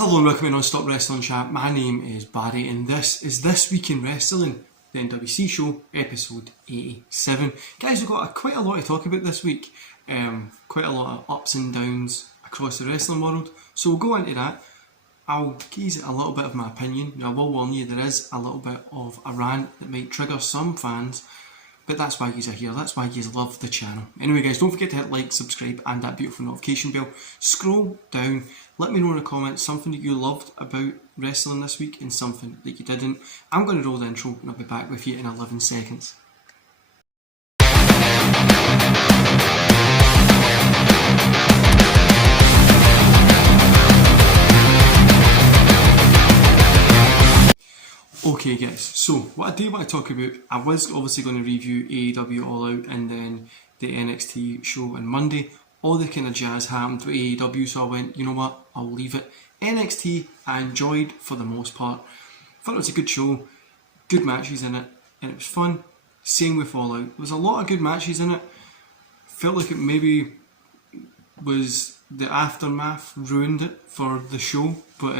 Hello and welcome to Non-Stop Wrestling Chat. My name is Barry and this is This Week in Wrestling, the NWC show, episode 87. Guys, we've got quite a lot to talk about this week. Quite a lot of ups and downs across the wrestling world. So we'll go into that. I'll gaze at a little bit of my opinion. Now, I will warn you, there is a little bit of a rant that might trigger some fans, but that's why you are here, that's why you love the channel. Anyway guys, don't forget to hit like, subscribe and that beautiful notification bell. Scroll down, let me know in the comments something that you loved about wrestling this week and something that you didn't. I'm going to roll the intro and I'll be back with you in 11 seconds. Okay guys, so what I do want to talk about, I was obviously going to review AEW All Out and then the NXT show on Monday. All the kind of jazz happened with AEW, so I went, you know what, I'll leave it. NXT I enjoyed for the most part. I thought it was a good show, good matches in it, and it was fun. Same with All Out. There was a lot of good matches in it. Felt like it maybe was the aftermath ruined it for the show, but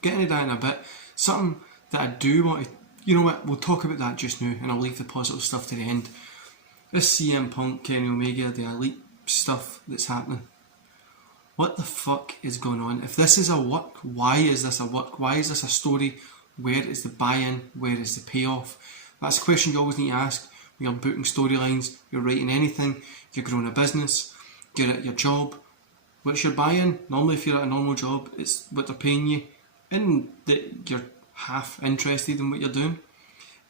getting into that in a bit. Something that I do want to, you know what, we'll talk about that just now and I'll leave the positive stuff to the end. This CM Punk, Kenny Omega, the Elite stuff that's happening. What the fuck is going on? If this is a work, why is this a work? Why is this a story? Where is the buy-in? Where is the payoff? That's a question you always need to ask when you're booking storylines, you're writing anything, you're growing a business, you're at your job. What's your buy-in? Normally if you're at a normal job, it's what they're paying you and that you're half interested in what you're doing.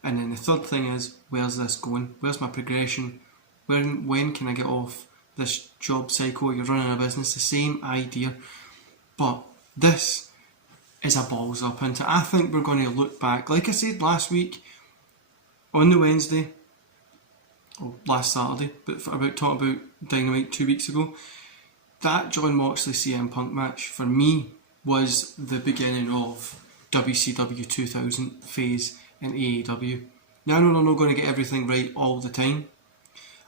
And then the third thing is, where's this going? Where's my progression? When can I get off this job cycle? You're running a business, the same idea. But this is a balls up into. I think we're going to look back, like I said last week, on the Wednesday, or last Saturday, but about talking about Dynamite 2 weeks ago, that Jon Moxley CM Punk match, for me, was the beginning of WCW 2000 phase in AEW. Now I know they're not going to get everything right all the time.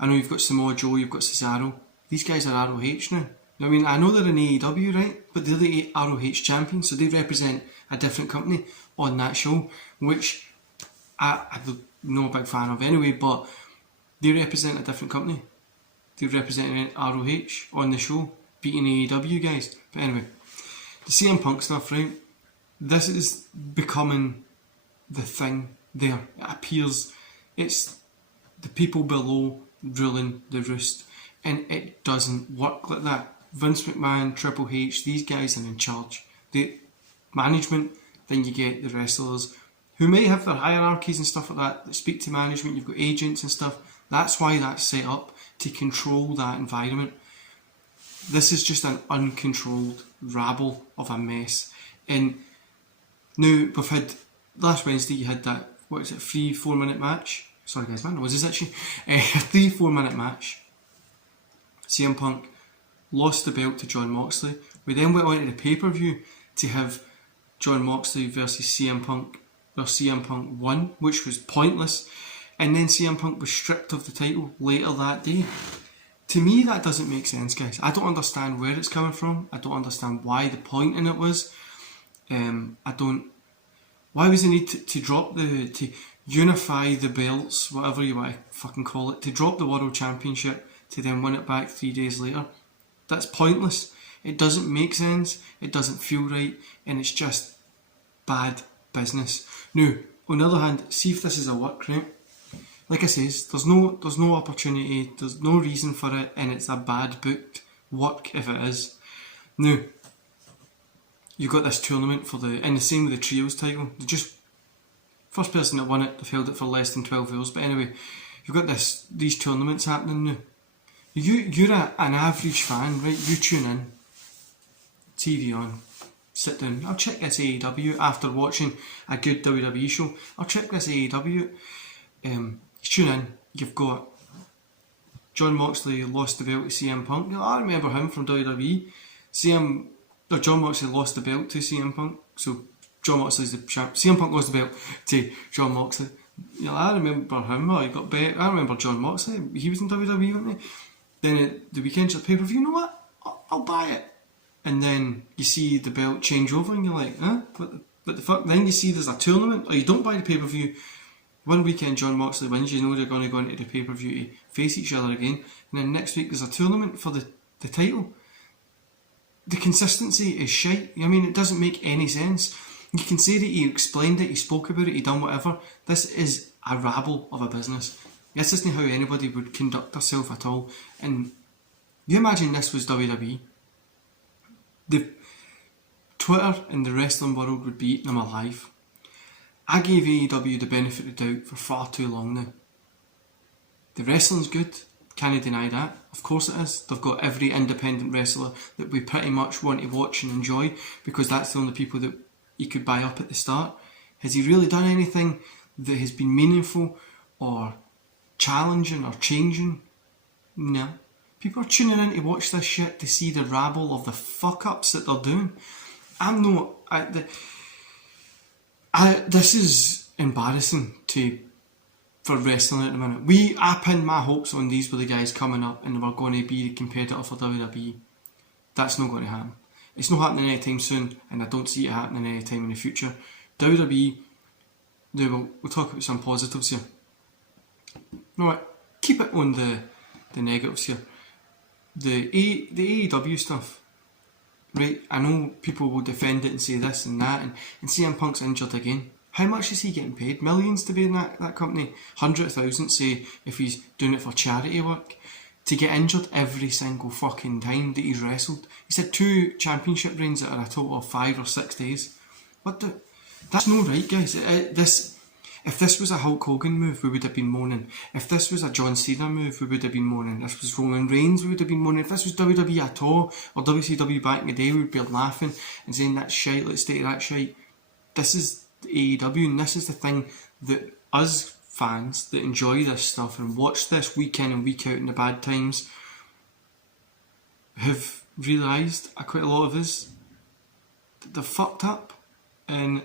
I know you've got Samoa Joe, you've got Cesaro. These guys are ROH now. I mean, I know they're in AEW, right? But they're the ROH champions, so they represent a different company on that show, which I'm not a big fan of anyway, but they represent a different company. They represent ROH on the show, beating AEW guys. But anyway, the CM Punk stuff, right? This is becoming the thing there. It appears it's the people below ruling the roost, and it doesn't work like that. Vince McMahon, Triple H, these guys are in charge. The management, then you get the wrestlers who may have their hierarchies and stuff like that speak to management. You've got agents and stuff. That's why that's set up, to control that environment. This is just an uncontrolled rabble of a mess. And now we've had, last Wednesday you had that, what is it, 3-4 minute match. Sorry guys, my nose is itchy. A 3-4 minute match. CM Punk lost the belt to Jon Moxley. We then went on to the pay-per-view to have Jon Moxley versus CM Punk, where CM Punk won, which was pointless. And then CM Punk was stripped of the title later that day. To me that doesn't make sense, guys. I don't understand where it's coming from. I don't understand why the point in it was. Why was the need to drop to unify the belts, whatever you want to fucking call it, to drop the World Championship to then win it back 3 days later? That's pointless. It doesn't make sense, it doesn't feel right, and it's just bad business. Now, on the other hand, see if this is a work, right? Like I says, there's no opportunity, there's no reason for it, and it's a bad booked work if it is. Now, you got this tournament for and the same with the trios title. They just, first person that won it, they've held it for less than 12 hours. But anyway, you've got these tournaments happening now. You're an average fan, right? You tune in, TV on, sit down. I'll check this AEW after watching a good WWE show. I'll check this AEW. You tune in. You've got Jon Moxley lost the belt to CM Punk. I remember him from WWE. Jon Moxley lost the belt to CM Punk, so Jon Moxley's the champ. CM Punk lost the belt to Jon Moxley. You know, I remember him. Oh, he got bet. I remember Jon Moxley. He was in WWE, wasn't he? Then at the weekend at the pay-per-view, you know what? I'll buy it. and then you see the belt change over and you're like, huh? What the fuck? Then you see there's a tournament, or you don't buy the pay-per-view. One weekend John Moxley wins, you know they're going to go into the pay-per-view to face each other again, and then next week there's a tournament for the title. The consistency is shite. I mean, it doesn't make any sense. You can say that he explained it, he spoke about it, he done whatever. This is a rabble of a business. This isn't how anybody would conduct themselves at all. And you imagine this was WWE. The Twitter and the wrestling world would be eating them alive. I gave AEW the benefit of the doubt for far too long now. The wrestling's good, can't deny that. Of course it is. They've got every independent wrestler that we pretty much want to watch and enjoy, because that's the only people that you could buy up at the start. Has he really done anything that has been meaningful or challenging or changing? No. People are tuning in to watch this shit to see the rabble of the fuck-ups that they're doing. I'm not... this is embarrassing for wrestling at the minute. I pinned my hopes on these were the guys coming up and they were going to be the competitor for WWE. That's not going to happen. It's not happening anytime soon, and I don't see it happening anytime in the future. WWE, we'll talk about some positives here. No, keep it on the negatives here. The AEW stuff, right? I know people will defend it and say this and that, and CM Punk's injured again. How much is he getting paid? Millions to be in that company? 100,000, say, if he's doing it for charity work. To get injured every single fucking time that he's wrestled. He's had 2 championship reigns that are a total of 5 or 6 days. That's no right, guys. If this was a Hulk Hogan move, we would have been moaning. If this was a John Cena move, we would have been moaning. If this was Roman Reigns, we would have been moaning. If this was WWE at all, or WCW back in the day, we would be laughing and saying that's shite, let's stay to that shite. This is AEW, and this is the thing that us fans that enjoy this stuff and watch this week in and week out in the bad times have realised, quite a lot of us, that they're fucked up, and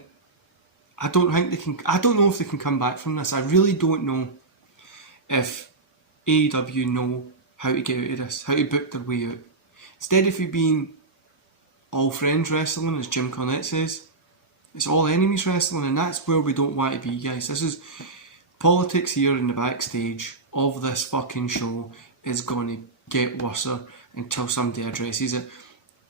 I don't know if they can come back from this. I really don't know if AEW know how to get out of this, how to book their way out. Instead of it being all friends wrestling, as Jim Cornette says, it's all enemies wrestling, and that's where we don't want to be, guys. This is politics here in the backstage of this fucking show is going to get worse until somebody addresses it.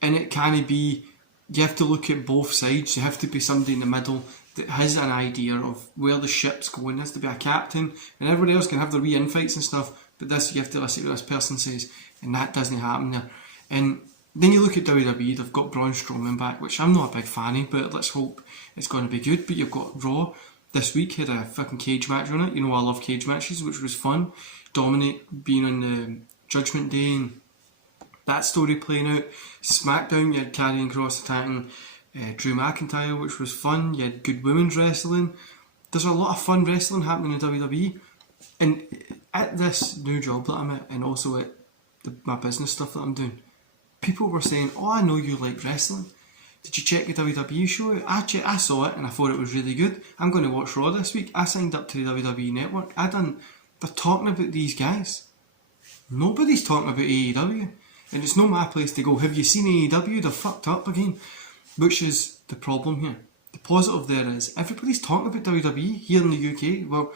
And it can't be, you have to look at both sides. You have to be somebody in the middle that has an idea of where the ship's going. There has to be a captain, and everybody else can have their wee infights and stuff, but this, you have to listen to what this person says, and that doesn't happen there. And then you look at WWE, they've got Braun Strowman back, which I'm not a big fan of, but let's hope it's going to be good. But you've got Raw this week, had a fucking cage match on it. You know I love cage matches, which was fun. Dominic being on the Judgment Day and that story playing out. SmackDown, you had Karrion Kross attacking Drew McIntyre, which was fun. You had good women's wrestling. There's a lot of fun wrestling happening in WWE. And at this new job that I'm at, and also at my business stuff that I'm doing, people were saying, oh, I know you like wrestling. Did you check the WWE show? I saw it and I thought it was really good. I'm going to watch Raw this week. I signed up to the WWE network. They're talking about these guys. Nobody's talking about AEW. And it's not my place to go, have you seen AEW? They're fucked up again. Which is the problem here. The positive there is, everybody's talking about WWE here in the UK. Well,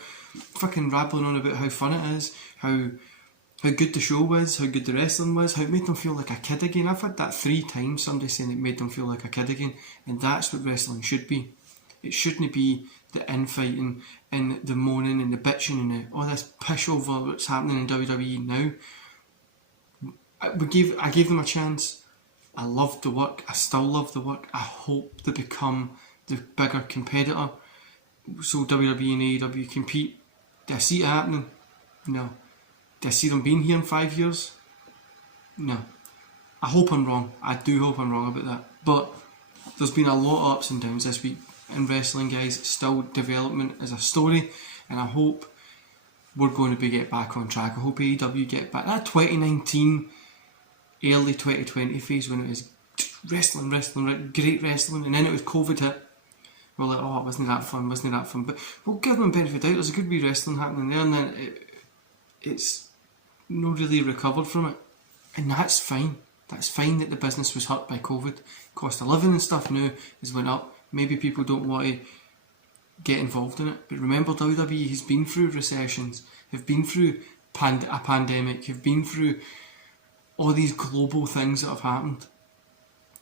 fucking rambling on about how fun it is, how good the show was, how good the wrestling was, how it made them feel like a kid again. I've had that 3 times, somebody saying it made them feel like a kid again, and that's what wrestling should be. It shouldn't be the infighting and the moaning and the bitching and all this pish over what's happening in WWE now. I gave them a chance. I loved the work. I still love the work. I hope they become the bigger competitor so WWE and AEW compete. Do I see it happening? No. Do I see them being here in 5 years? No. I hope I'm wrong. I do hope I'm wrong about that. But there's been a lot of ups and downs this week in wrestling, guys. It's still development as a story, and I hope we're going to get back on track. I hope AEW get back. That 2019, early 2020 phase when it was wrestling, great wrestling, and then it was COVID hit. We're like, oh, wasn't that fun? But we'll give them benefit of the doubt. There's a good wee wrestling happening there, and then it's not really recovered from it, and that's fine. It's fine that the business was hurt by COVID. Cost of living and stuff now has went up. Maybe people don't want to get involved in it. But remember, WWE has been through recessions, have been through a pandemic, have been through all these global things that have happened.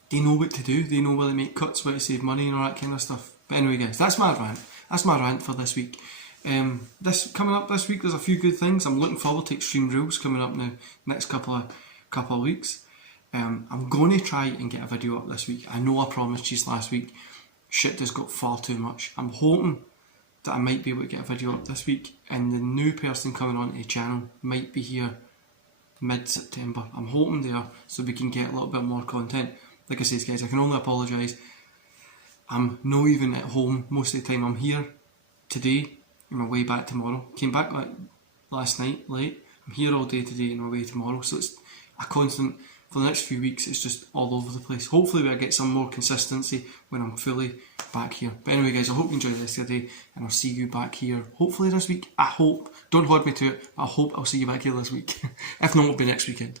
They know what to do. They know where to make cuts, where to save money and all that kind of stuff. But anyway, guys, that's my rant. That's my rant for this week. Coming up this week, there's a few good things. I'm looking forward to Extreme Rules coming up now, next couple of weeks. I'm going to try and get a video up this week. I know I promised you last week. Shit just got far too much. I'm hoping that I might be able to get a video up this week, and the new person coming onto the channel might be here mid-September. I'm hoping they are, so we can get a little bit more content. Like I said, guys, I can only apologise. I'm not even at home most of the time. I'm here today, on my way back tomorrow. Came back like last night late. I'm here all day today and on my way tomorrow. So it's a constant, for the next few weeks, it's just all over the place. Hopefully I get some more consistency when I'm fully back here. But anyway, guys, I hope you enjoyed this today, and I'll see you back here hopefully this week. I hope. Don't hold me to it. I hope I'll see you back here this week. If not, it'll be next weekend.